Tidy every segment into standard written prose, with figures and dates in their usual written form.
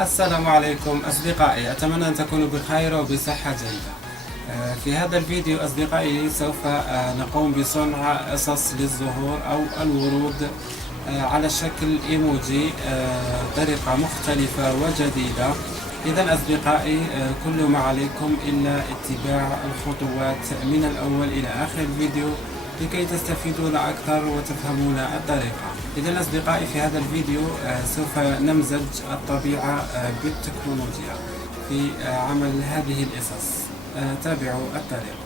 السلام عليكم أصدقائي، أتمنى أن تكونوا بخير وبصحة جيدة. في هذا الفيديو أصدقائي سوف نقوم بصنع اصص للزهور أو الورود على شكل إيموجي، طريقة مختلفة وجديدة. إذا أصدقائي كل ما عليكم إلا اتباع الخطوات من الأول إلى آخر الفيديو لكي تستفيدون أكثر وتفهمون الطريقة. إذا أصدقائي في هذا الفيديو سوف نمزج الطبيعة بالتكنولوجيا في عمل هذه الإصص. تابعوا الطريقة.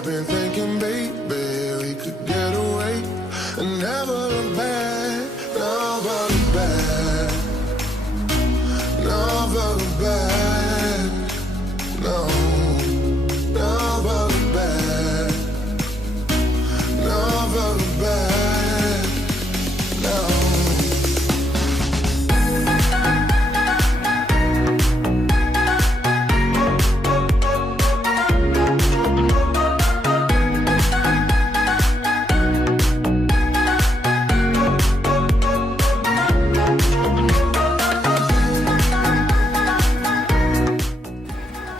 I've been thinking, baby, we could get away and never look back, never look back, never look back, no, never look back, never look back, no.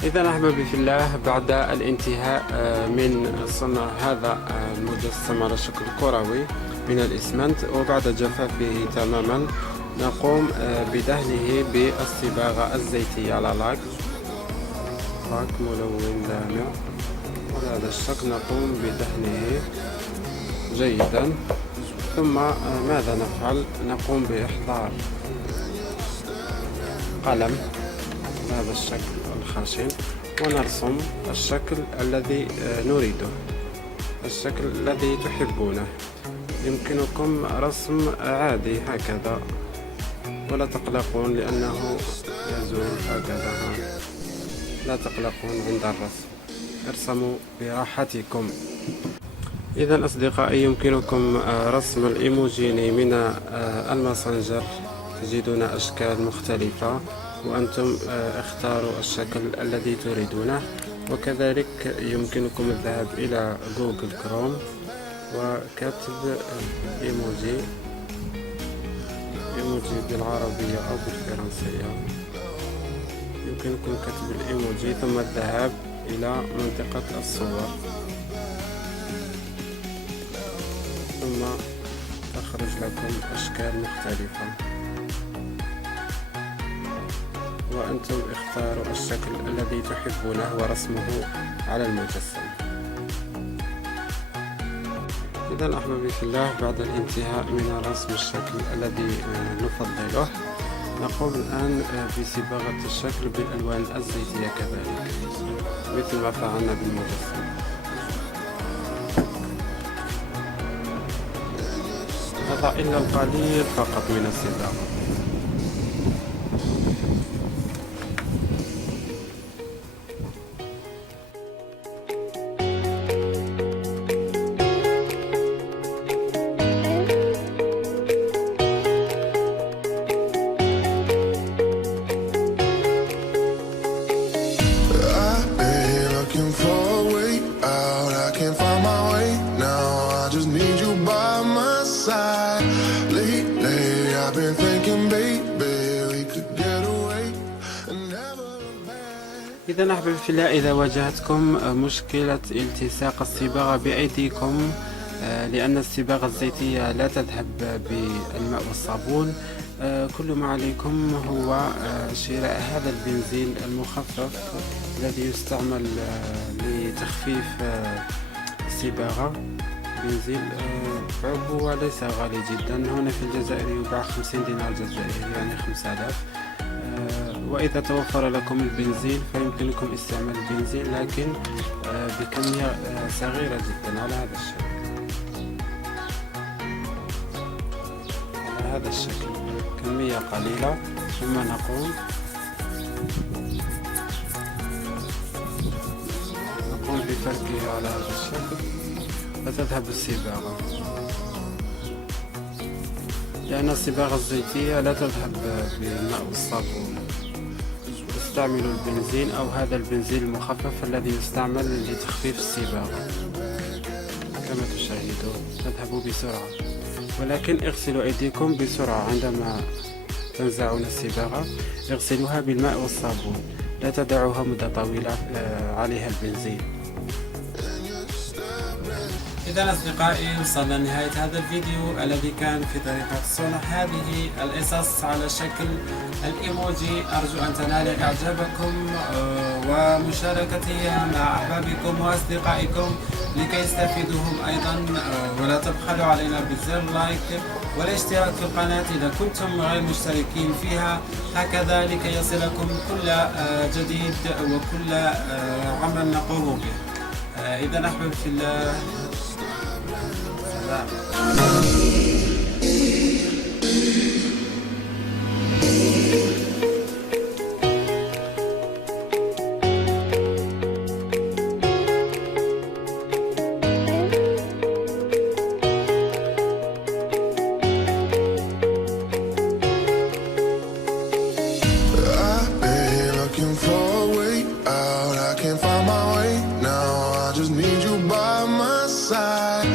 إذا أحبابي في الله، بعد الانتهاء من صنع هذا المجسم على شكل كروي من الإسمنت وبعد جفافه تماما، نقوم بدهنه بالصباغة الزيتية على لاك ملون لامع. على هذا الشكل نقوم بدهنه جيدا. ثم ماذا نفعل؟ نقوم بإحضار قلم بهذا الشكل الخشن ونرسم الشكل الذي نريده، الشكل الذي تحبونه. يمكنكم رسم عادي هكذا ولا تقلقون لأنه يزول هكذا، لا تقلقون عند الرسم، ارسموا براحتكم. إذا أصدقائي، يمكنكم رسم الإيموجيني من الماسنجر، تجدون أشكال مختلفة وأنتم اختاروا الشكل الذي تريدونه. وكذلك يمكنكم الذهاب إلى جوجل كروم وكتب إيموجي بالعربية أو بالفرنسية. يمكنكم كتب الإيموجي ثم الذهاب إلى منطقة الصور، ثم تخرج لكم أشكال مختلفة وأنتم اختاروا الشكل الذي تحبونه ورسمه على المجسم. إذا أحبابي في الله، بعد الانتهاء من رسم الشكل الذي نفضله، نقوم الآن بصباغة الشكل بالألوان الزيتية كذلك مثل ما فعلنا بالمجسم. هذا إلا القليل فقط من الصباغة. إذا أحبابي في الله، إذا واجهتكم مشكلة التصاق الصباغة بأيديكم لأن الصباغة الزيتية لا تذهب بالماء والصابون، كل ما عليكم هو شراء هذا البنزين المخفف الذي يستعمل لتخفيف الصباغة. بنزين عبوة ليس غالي جدا، هنا في الجزائر يباع 50 دينار جزائري يعني 5000. وإذا توفر لكم البنزين فيمكنكم استعمال البنزين، لكن بكمية صغيرة جدا على هذا الشكل، على هذا الشكل كمية قليلة. ثم نقوم بفركه على هذا الشكل فتذهب الصباغة، لأن الصباغة الزيتية لا تذهب بالماء والصابون. استعملوا البنزين أو هذا البنزين المخفف الذي يستعمل لتخفيف الصباغة كما تشاهدون، تذهب بسرعة. ولكن اغسلوا أيديكم بسرعة عندما تنزعون الصباغة، اغسلوها بالماء والصابون، لا تدعوها مدة طويلة عليها البنزين. إذا أصدقائي، وصلنا لنهاية هذا الفيديو الذي كان في طريقة صنع هذه القصص على شكل الإيموجي. أرجو أن تنال إعجابكم ومشاركتها مع أحبابكم وأصدقائكم لكي يستفيدوا هم أيضا. ولا تبخلوا علينا بزر لايك والاشتراك في القناة إذا كنتم غير مشتركين فيها، هكذا لكي يصلكم كل جديد وكل عمل نقوم به. إذا أحبب في الله سلام. Find my way now. I just need you by my side.